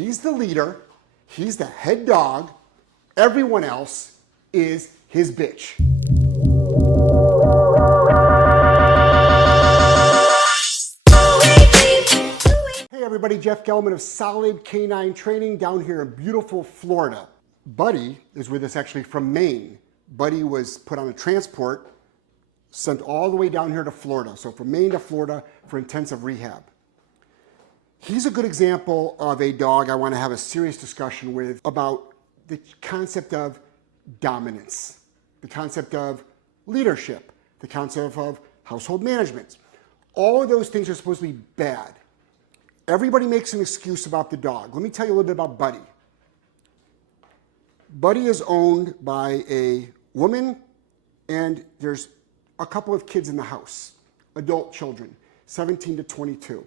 He's the leader. He's the head dog. Everyone else is his bitch. Hey everybody, Jeff Gelman of Solid Canine Training down here in beautiful Florida. Buddy is with us actually from Maine. Buddy was put on a transport, sent all the way down here to Florida. So from Maine to Florida for intensive rehab. He's a good example of a dog I want to have a serious discussion with about the concept of dominance, the concept of leadership, the concept of household management. All of those things are supposed to be bad. Everybody makes an excuse about the dog. Let me tell you a little bit about Buddy. Buddy is owned by a woman, and there's a couple of kids in the house, adult children, 17 to 22.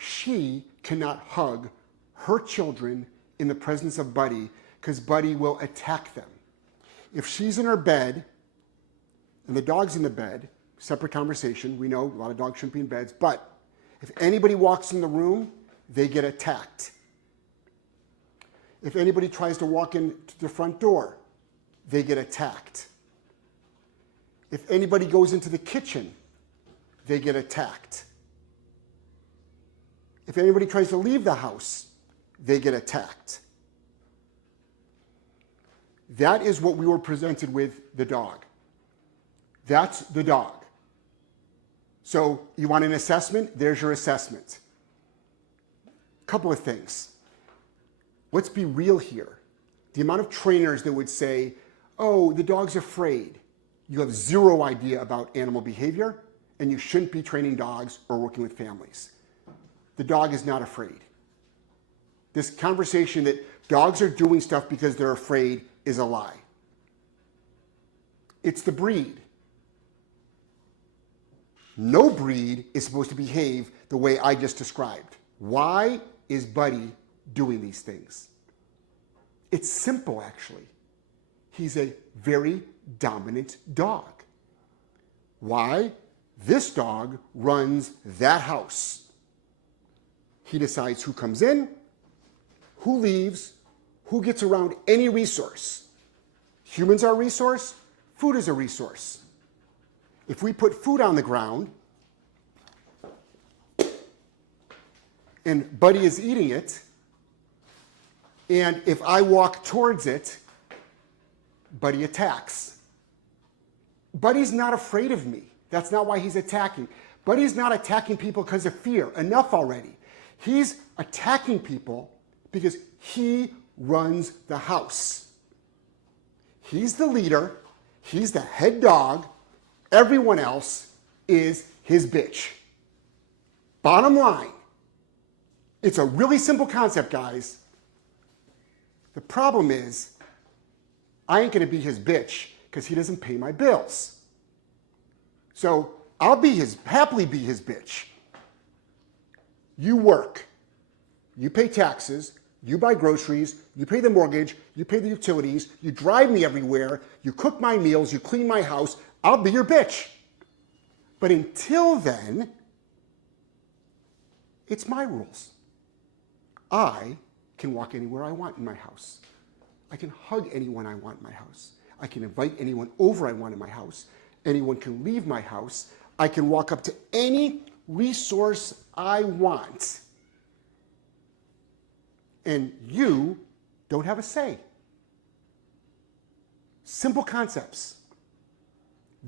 She cannot hug her children in the presence of Buddy because Buddy will attack them. If she's in her bed and the dog's in the bed, separate conversation, we know a lot of dogs shouldn't be in beds, but if anybody walks in the room, they get attacked. If anybody tries to walk into the front door, they get attacked. If anybody goes into the kitchen, they get attacked. If anybody tries to leave the house, they get attacked. That is what we were presented with the dog. That's the dog. So you want an assessment? There's your assessment. Couple of things. Let's be real here. The amount of trainers that would say, oh, the dog's afraid. You have zero idea about animal behavior, and you shouldn't be training dogs or working with families. The dog is not afraid. This conversation that dogs are doing stuff because they're afraid is a lie. It's the breed. No breed is supposed to behave the way I just described. Why is Buddy doing these things? It's simple, actually. He's a very dominant dog. Why? This dog runs that house. He decides who comes in, who leaves, who gets around any resource. Humans are a resource, food is a resource. If we put food on the ground and Buddy is eating it, and if I walk towards it, Buddy attacks. Buddy's not afraid of me. That's not why he's attacking. Buddy's not attacking people because of fear. Enough already. He's attacking people because he runs the house. He's the leader. He's the head dog. Everyone else is his bitch. Bottom line, it's a really simple concept, guys. The problem is, I ain't going to be his bitch because he doesn't pay my bills. So I'll happily be his bitch. You work, you pay taxes, you buy groceries, you pay the mortgage, you pay the utilities, you drive me everywhere, you cook my meals, you clean my house, I'll be your bitch. But until then, it's my rules. I can walk anywhere I want in my house. I can hug anyone I want in my house. I can invite anyone over I want in my house. Anyone can leave my house. I can walk up to any resource I want. And you don't have a say. Simple concepts.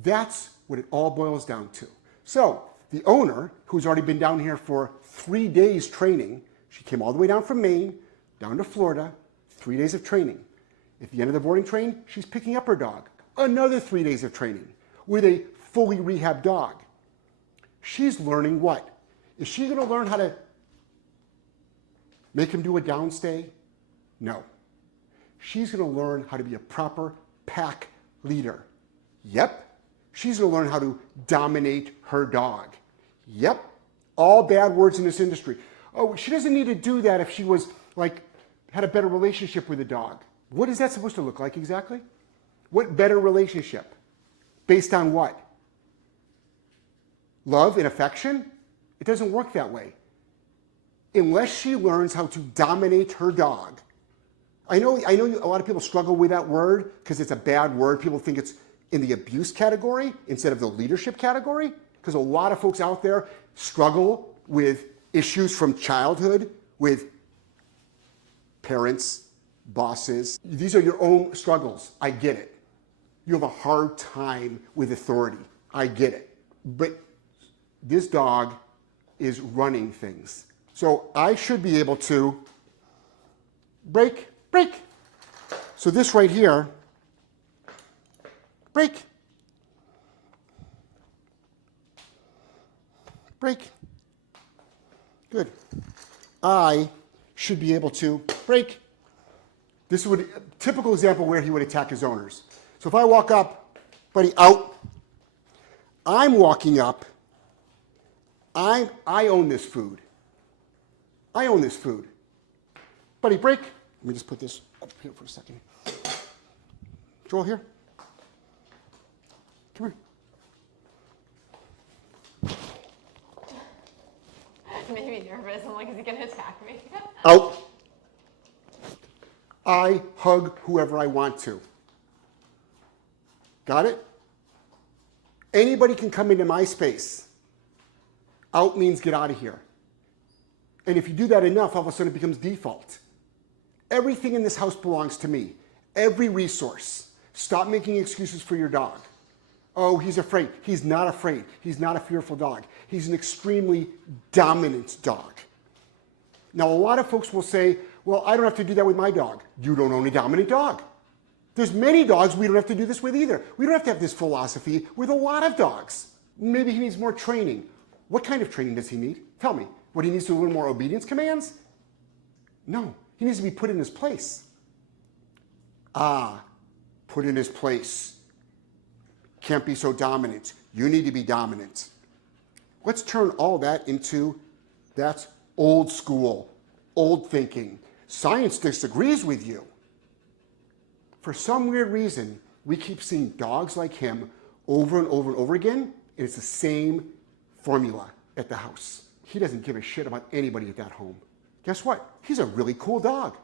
That's what it all boils down to. So the owner, who's already been down here for 3 days training, she came all the way down from Maine, down to Florida, 3 days of training. At the end of the boarding train, she's picking up her dog. Another 3 days of training with a fully rehabbed dog. She's learning what? Is she going to learn how to make him do a downstay? No. She's going to learn how to be a proper pack leader. Yep. She's going to learn how to dominate her dog. Yep. All bad words in this industry. Oh, she doesn't need to do that if she was had a better relationship with the dog. What is that supposed to look like exactly? What better relationship? Based on what? Love and affection? It doesn't work that way. unless she learns how to dominate her dog. I know a lot of people struggle with that word because it's a bad word. People think it's in the abuse category instead of the leadership category, because a lot of folks out there struggle with issues from childhood with parents, bosses. These are your own struggles. I get it. You have a hard time with authority. I get it. But this dog is running things. So I should be able to break. So this right here, break. Good. I should be able to break. This would a typical example where he would attack his owners. So if I walk up, buddy, out. I'm walking up. I own this food. I own this food. Buddy, break. Let me just put this up here for a second. Joel, here. Come here. It made me nervous. I'm like, is he going to attack me? Out. I hug whoever I want to. Got it? Anybody can come into my space. Out means get out of here. And if you do that enough, all of a sudden it becomes default. Everything in this house belongs to me. Every resource. Stop making excuses for your dog. Oh, he's afraid. He's not afraid. He's not a fearful dog. He's an extremely dominant dog. Now, a lot of folks will say, well, I don't have to do that with my dog. You don't own a dominant dog. There's many dogs we don't have to do this with either. We don't have to have this philosophy with a lot of dogs. Maybe he needs more training. What kind of training does he need? Tell me. What, he needs to learn more obedience commands? No. He needs to be put in his place. Put in his place. Can't be so dominant. You need to be dominant. Let's turn all that into, that's old school, old thinking. Science disagrees with you. For some weird reason, we keep seeing dogs like him over and over and over again, and it's the same formula at the house. He doesn't give a shit about anybody at that home. Guess what? He's a really cool dog.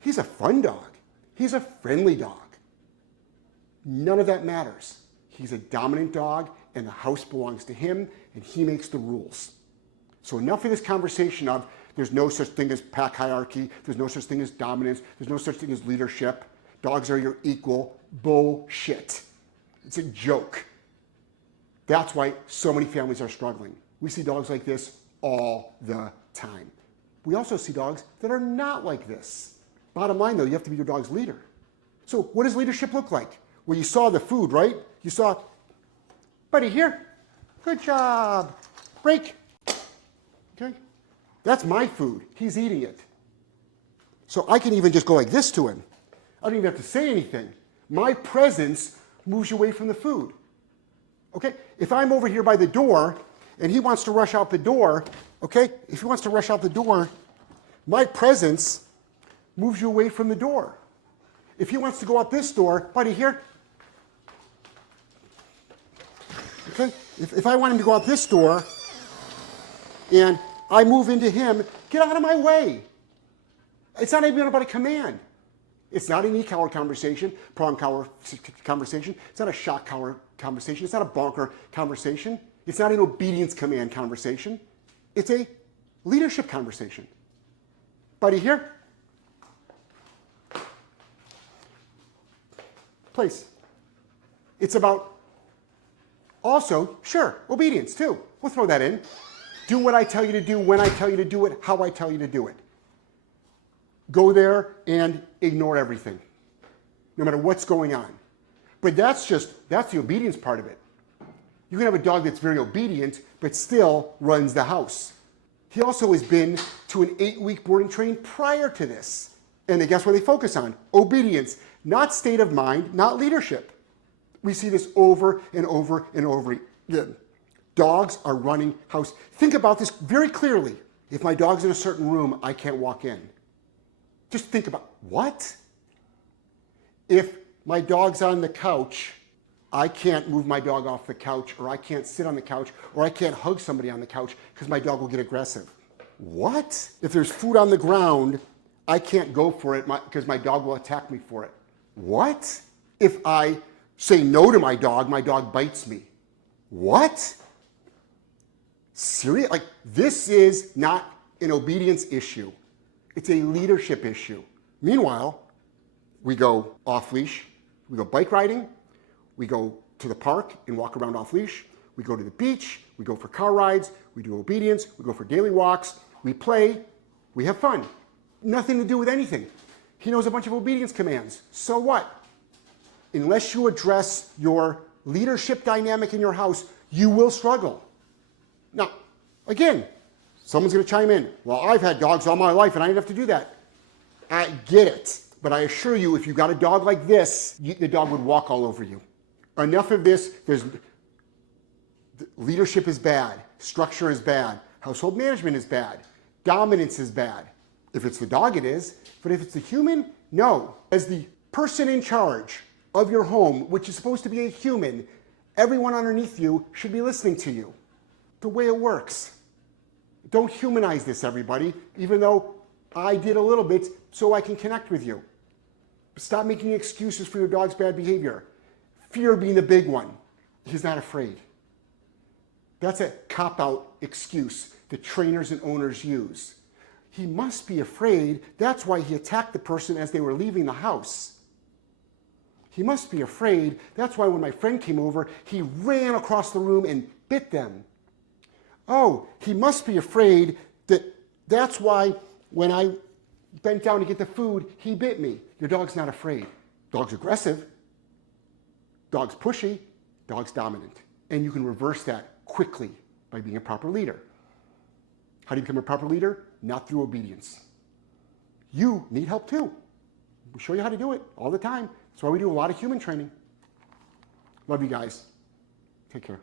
He's a fun dog. He's a friendly dog. None of that matters. He's a dominant dog, and the house belongs to him, and he makes the rules. So enough of this conversation of there's no such thing as pack hierarchy, there's no such thing as dominance, there's no such thing as leadership. Dogs are your equal. Bullshit. It's a joke. That's why so many families are struggling. We see dogs like this all the time. We also see dogs that are not like this. Bottom line, though, you have to be your dog's leader. So what does leadership look like? Well, you saw the food, right? You saw, buddy, here. Good job. Break. Okay? That's my food. He's eating it. So I can even just go like this to him. I don't even have to say anything. My presence moves you away from the food. Okay? If I'm over here by the door and he wants to rush out the door, okay? If he wants to rush out the door, my presence moves you away from the door. If he wants to go out this door, buddy, here. Okay? If I want him to go out this door and I move into him, get out of my way. It's not even about a command. It's not an e-collar conversation, problem collar conversation. It's not a shock collar conversation. It's not a bonker conversation. It's not an obedience command conversation. It's a leadership conversation. Buddy, here. Place. It's about also, sure, obedience too. We'll throw that in. Do what I tell you to do, when I tell you to do it, how I tell you to do it. Go there and ignore everything, no matter what's going on. But that's the obedience part of it. You can have a dog that's very obedient, but still runs the house. He also has been to an 8-week boarding training prior to this. And then guess what they focus on? Obedience, not state of mind, not leadership. We see this over and over and over again. Dogs are running house. Think about this very clearly. If my dog's in a certain room, I can't walk in. Just think about, what? If my dog's on the couch, I can't move my dog off the couch, or I can't sit on the couch, or I can't hug somebody on the couch because my dog will get aggressive. What? If there's food on the ground, I can't go for it because my dog will attack me for it. What? If I say no to my dog bites me. What? Serious? Like, this is not an obedience issue. It's a leadership issue. Meanwhile, we go off leash, we go bike riding, we go to the park and walk around off leash, we go to the beach, we go for car rides, we do obedience, we go for daily walks, we play, we have fun. Nothing to do with anything. He knows a bunch of obedience commands. So what? Unless you address your leadership dynamic in your house, you will struggle. Now, again, someone's going to chime in. Well, I've had dogs all my life and I didn't have to do that. I get it. But I assure you, if you got a dog like this, the dog would walk all over you. Enough of this. Leadership is bad. Structure is bad. Household management is bad. Dominance is bad. If it's the dog, it is. But if it's the human, no. As the person in charge of your home, which is supposed to be a human, everyone underneath you should be listening to you. The way it works. Don't humanize this, everybody, even though I did a little bit so I can connect with you. Stop making excuses for your dog's bad behavior. Fear being the big one. He's not afraid. That's a cop-out excuse that trainers and owners use. He must be afraid. That's why he attacked the person as they were leaving the house. He must be afraid. That's why when my friend came over, he ran across the room and bit them. Oh, he must be afraid that's why when I bent down to get the food, he bit me. Your dog's not afraid. Dog's aggressive. Dog's pushy. Dog's dominant. And you can reverse that quickly by being a proper leader. How do you become a proper leader? Not through obedience. You need help too. We show you how to do it all the time. That's why we do a lot of human training. Love you guys. Take care.